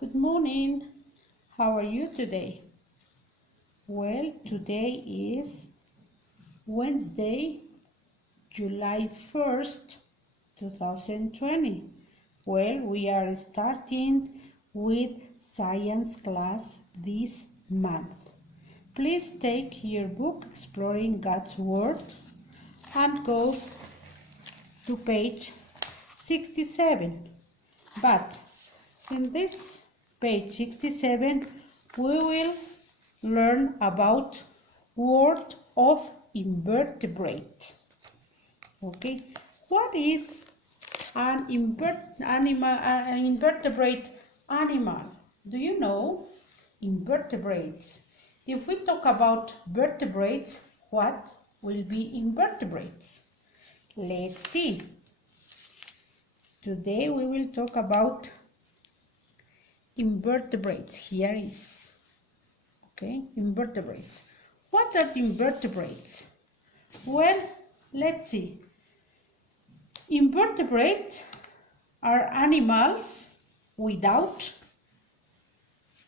Good morning. How are you today? Well, today is Wednesday, July 1st, 2020. Well, we are starting with science class this month. Please take your book, Exploring God's Word, and go to page 67. But in this page 67, we will learn about word of invertebrate. Okay, what is an invertebrate animal? Do you know invertebrates? If we talk about vertebrates, what will be invertebrates? Let's see. Today we will talk about invertebrates. Here is, okay, invertebrates. What are invertebrates? Well, let's see. Invertebrates are animals without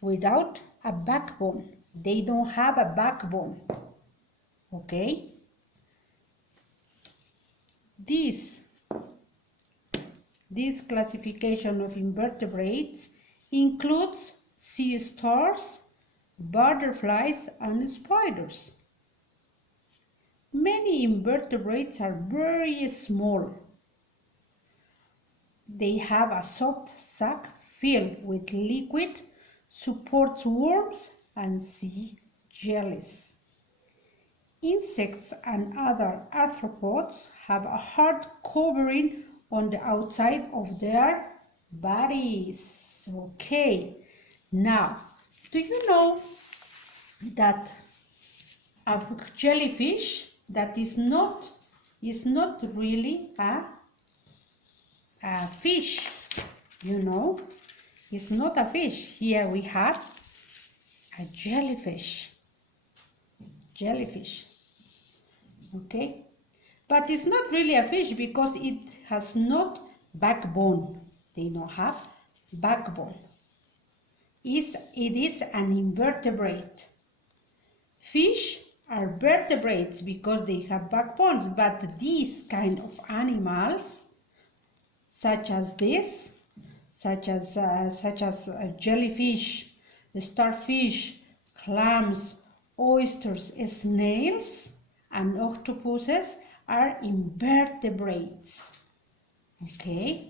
a backbone. They don't have a backbone. Okay? This classification of invertebrates includes sea stars, butterflies, and spiders. Many invertebrates are very small. They have a soft sac filled with liquid, supports worms and sea jellies. Insects and other arthropods have a hard covering on the outside of their bodies. Okay, now, do you know that a jellyfish that is not really a fish? You know, it's not a fish. Here we have a jellyfish. Okay, but it's not really a fish because it has not backbone. They don't have backbone. It is an invertebrate. Fish are vertebrates because they have backbones, but these kind of animals, such as jellyfish, starfish, clams, oysters, snails, and octopuses are invertebrates. Okay?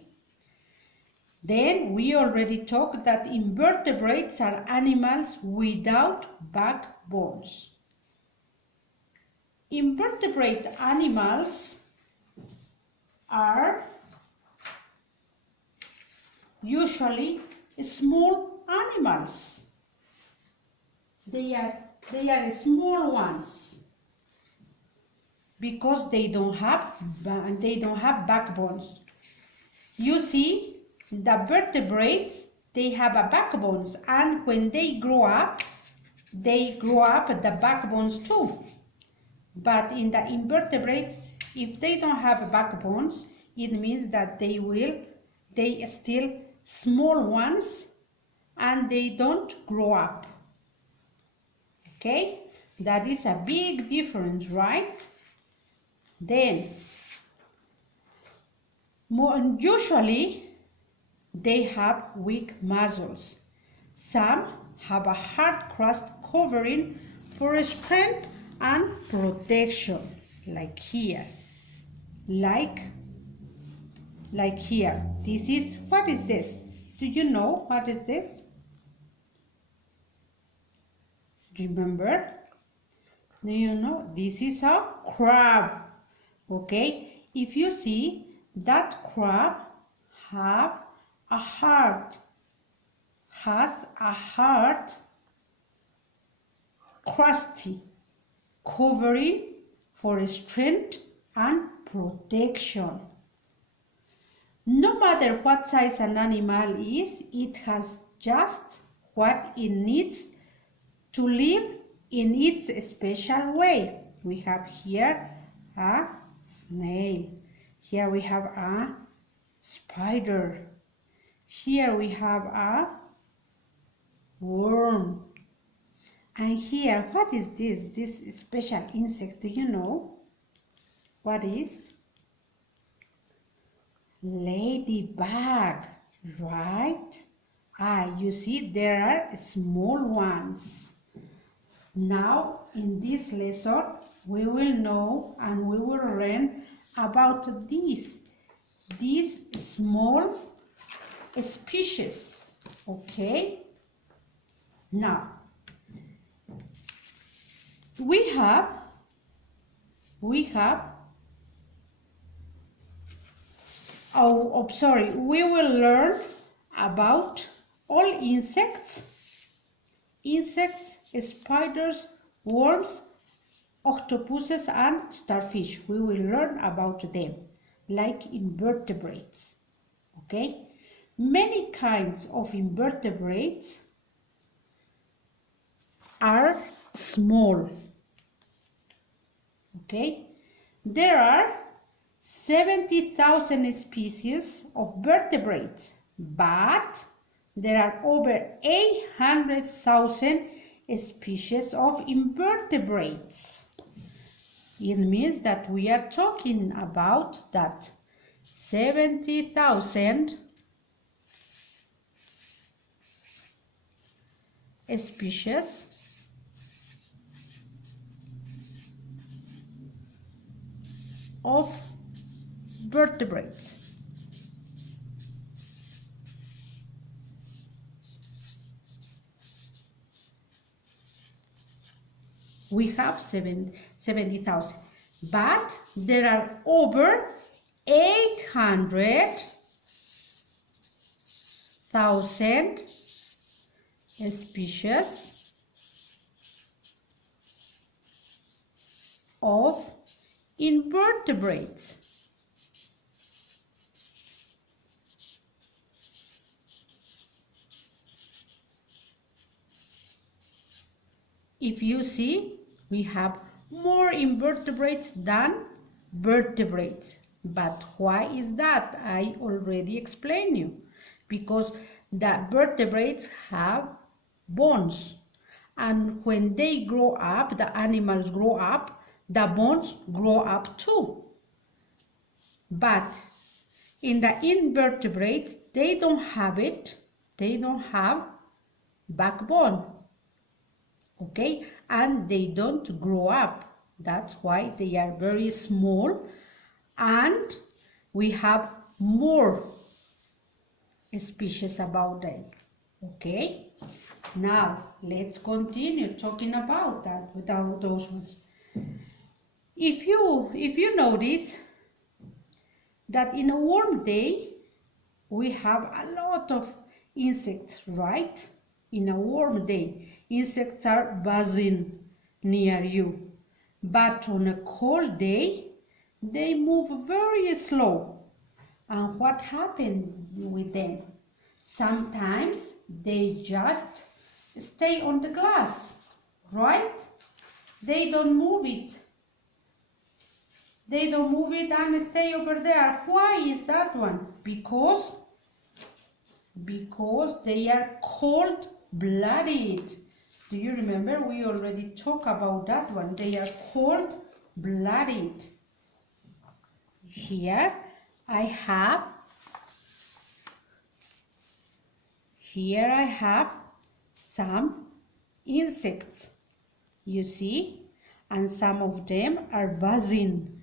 Then we already talked that invertebrates are animals without backbones. Invertebrate animals are usually small animals. They are small ones because they don't have backbones. You see, the vertebrates, they have a backbones, and when they grow up the backbones too. But in the invertebrates, if they don't have backbones, it means that they are still small ones and they don't grow up. Okay, that is a big difference, right? Then, usually they have weak muscles. Some have a hard crust covering for strength and protection, like here. Like here. This is, what is this? Do you know what is this? Remember? Do you know? This is a crab. Okay? If you see, that crab has a hard crusty covering for strength and protection. No matter what size an animal is, it has just what it needs to live in its special way. We have here a snail. Here we have a spider. Here we have a worm. And here, what is this? This special insect, do you know what is? Ladybug, right? You see there are small ones. Now in this lesson we will know and we will learn about these small species. Okay, now we have we will learn about all insects, spiders, worms, octopuses and starfish. We will learn about them, like invertebrates. Okay, many kinds of invertebrates are small. Okay, there are 70,000 species of vertebrates, but there are over 800,000 species of invertebrates. It means that we are talking about that 70,000 species of vertebrates. We have 70,000, but there are over 800,000 species of invertebrates. If you see, we have more invertebrates than vertebrates. But why is that? I already explained you. Because the vertebrates have bones. And when they grow up, the animals grow up, the bones grow up too. But in the invertebrates, they don't have it. They don't have backbone. Okay, and they don't grow up. That's why they are very small, and we have more species about them. Okay, now let's continue talking about that without those ones. If you notice that in a warm day we have a lot of insects, right? In a warm day, insects are buzzing near you. But on a cold day, they move very slow. And what happens with them? Sometimes they just stay on the glass, right? They don't move it. They don't move it and stay over there. Why is that one? Because they are cold-blooded. Do you remember? We already talked about that one. They are cold-blooded. Here I have some insects, you see, and some of them are buzzing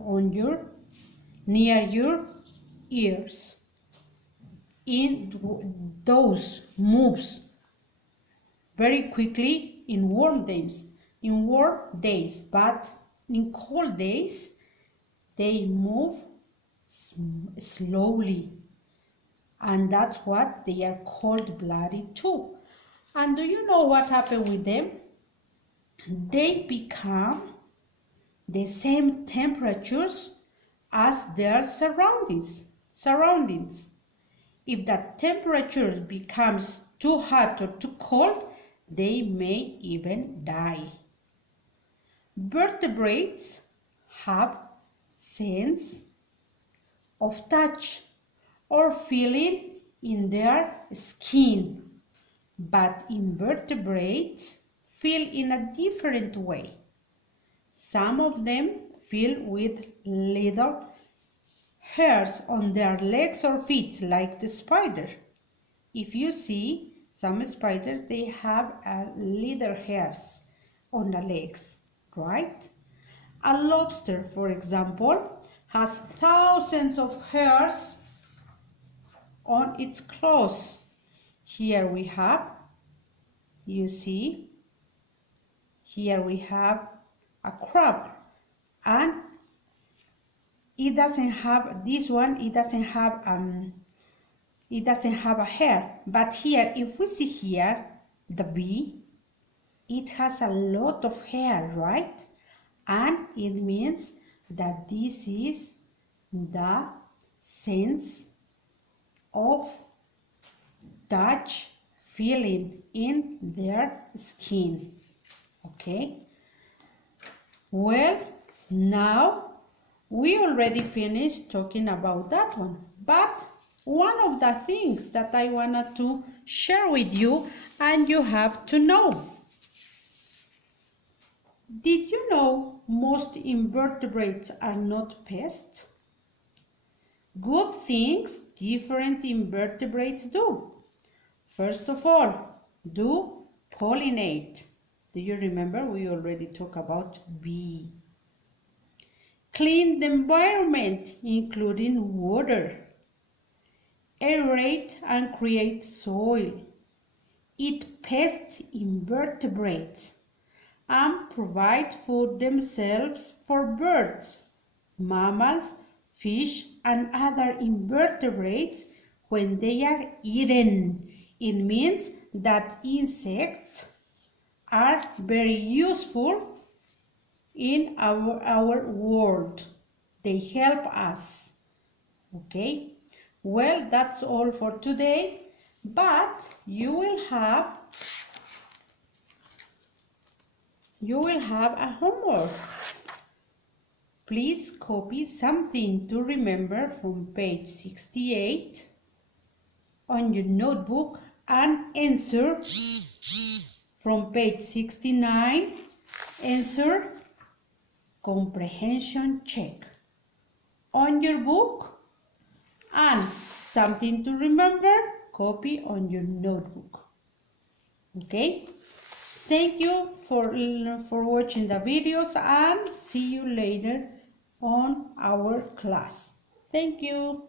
on near your ears. In those moves very quickly in warm days, but in cold days they move slowly, and that's what they are cold-blooded too. And do you know what happened with them? They become the same temperatures as their surroundings. If the temperature becomes too hot or too cold, they may even die. Vertebrates have sense of touch or feeling in their skin, but invertebrates feel in a different way. Some of them feel with little hairs on their legs or feet, like the spider. If you see some spiders, they have little hairs on the legs, right? A lobster, for example, has thousands of hairs on its claws. Here we have, you see, here we have a crab, and it doesn't have this one. It doesn't have a hair. But here, if we see here the bee, it has a lot of hair, right? And it means that this is the sense of touch feeling in their skin. Okay, well, now we already finished talking about that one, but one of the things that I wanted to share with you, and you have to know. Did you know most invertebrates are not pests? Good things different invertebrates do. First of all, do pollinate. Do you remember? We already talked about bee. Clean the environment, including water. Aerate and create soil. Eat pest invertebrates. And provide food themselves for birds, mammals, fish, and other invertebrates when they are eaten. It means that insects are very useful in our world. They help us. Okay? Well, that's all for today, but you will have a homework. Please copy something to remember from page 68 on your notebook and answer from page 69. Answer comprehension check on your book, and something to remember, copy on your notebook. Okay? Thank you for watching the videos, and see you later on our class. Thank you.